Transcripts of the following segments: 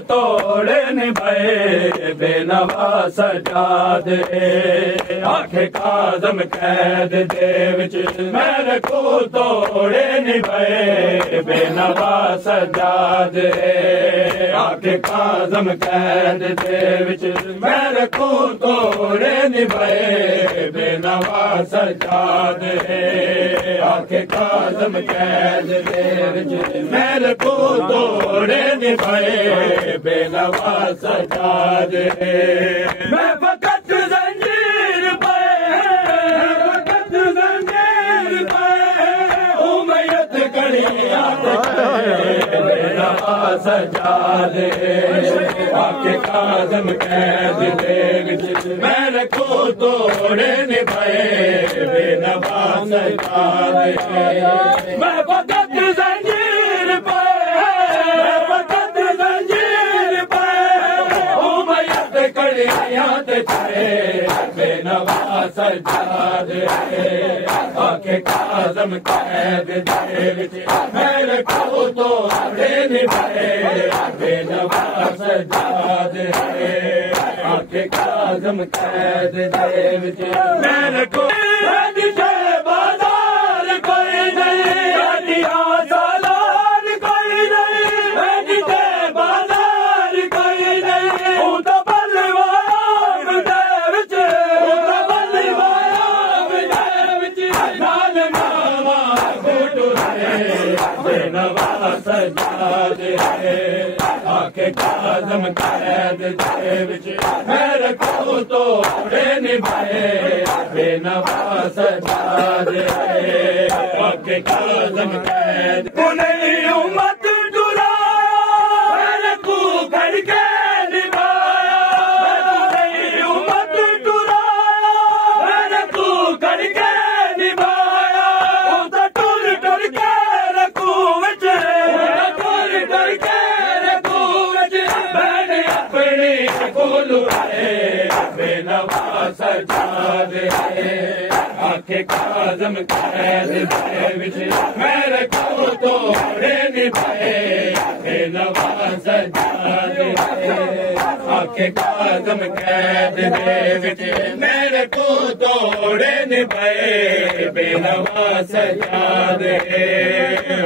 तोड़े निभाए बेनवा सजाद आखे काज़म कैद दे विच मेरे को तोड़े निभाए बेनवा सजाद आखे काज़म कैद दे विच मेरे को तोड़े निभाए बेनवा सजाद आखे काज़म कैद दे विच मेरे को तोड़े निभाए बेनवा सजाद मैं फकत जंजीर पे फकत जंजीर पे उमैयत कड़िया बेनवा सजाद आके काज़म कैद दे विच मेरे को तोड़े निभाए बेनवा सजाद मैं फकत जंजीर पे याद बेनवा सजाद आखे काज़म कैद दे विच मेरे को तोड़े निभाए बेनवा सजाद आखे काज़म कैद दे विच मेरे को बाजार कोई नहीं सालान कोई नहीं बाजार कोई नहीं बेनवा सजाद आखे काज़म कैद दे विच मेरे को तोड़े निभाए बेनवा सजाद आखे काज़म कैद पुनई उम्मत डुरा मेरे को घर के निभाया पुनई उम्मत डुरा मेरे को घर के निभाया उधर टुर टुर के बेनवा सजाद आखे काज़म कैद दे विच मेरे को तोड़े निभाए बेनवा सजाद आखे काज़म कैद दे विच मेरे को तोड़े निभाए बेनवा सजाद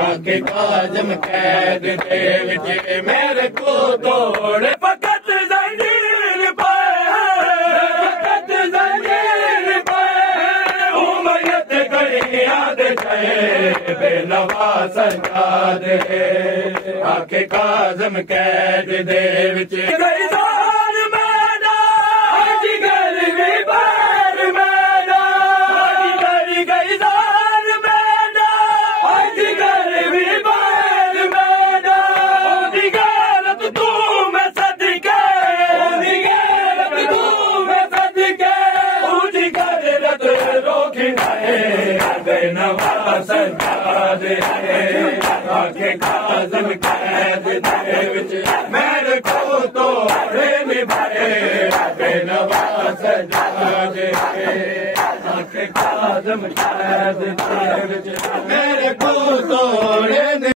आखे काज़म कैद दे विच मेरे को तोड़े फकत जंजीर पे याद बेनवा सजाद आखे काज़म कैद दे विच बेनवा सजाद आखे काज़म कैद दे विच मेरे को तोड़े निभाए बेनवा सजाद आखे काज़म कैद दे विच मेरे को तोड़े